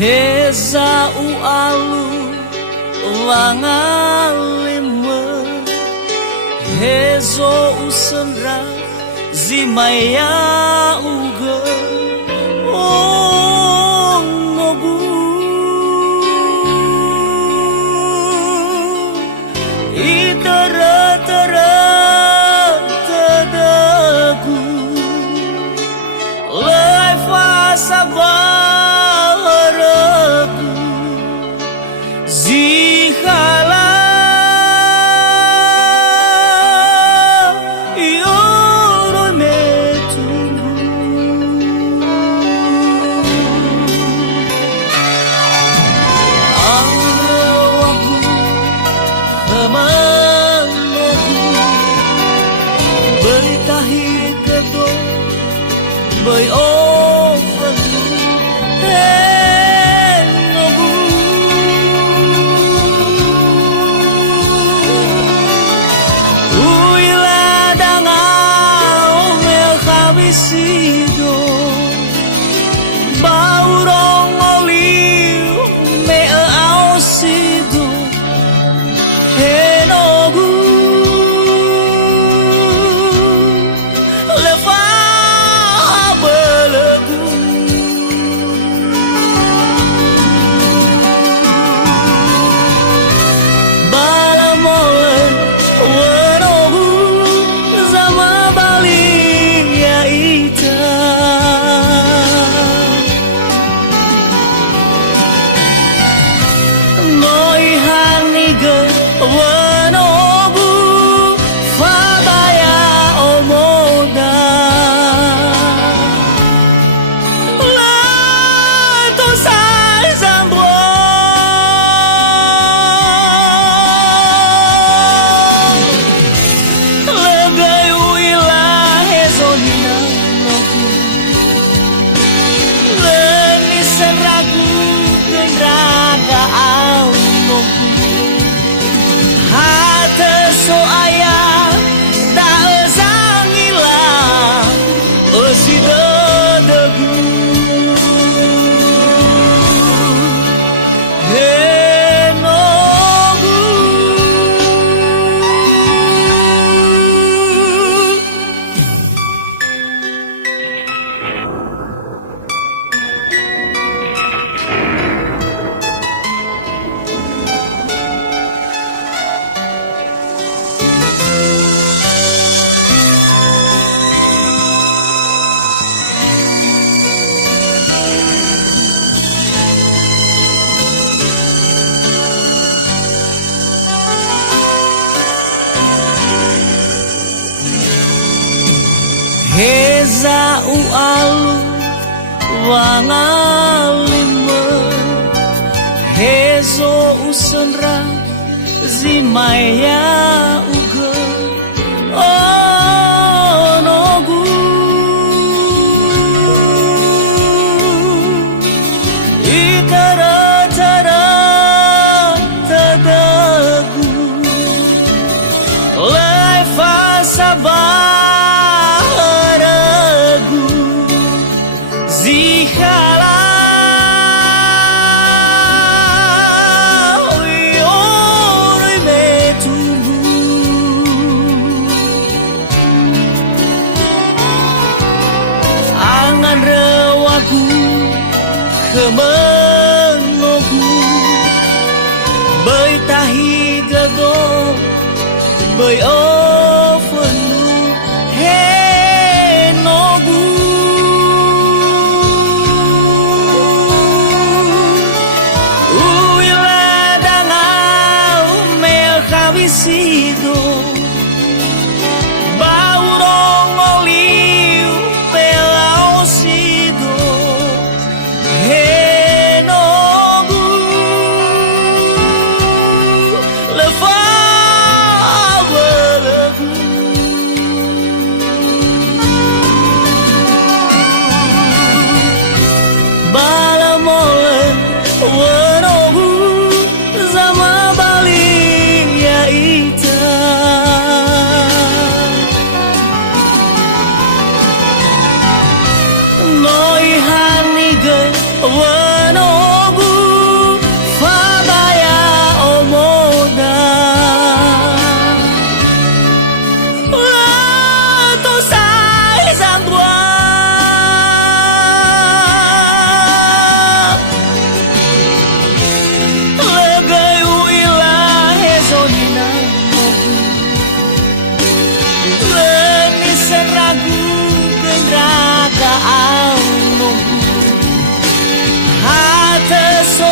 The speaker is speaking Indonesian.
Heza u alu wangalima Hezo u senra zimaya uga ngogu itara-tara tadagu laifa sabaragu zikhala bởi ô phần hết ngogu ui la đang ao mel khabisido bau rong oliu me ao sido henogu Wanobu Fabaya Omoda Lato sai Zambro Legayu ila hezonina nogu Lemisen ragu genraga au nogu hata so ayah tak ezangila osida degu henogu Heza u alu wangalima Hezo u senra zimaya uga onogu itara-tara tadagu laifa sabar zikhala oi metubu angan rewaku kemenogu bai tahi gado bai ofenu henogu sido bau rong oliu pelau sido henogu lefa lagu genraga au nunggu hate so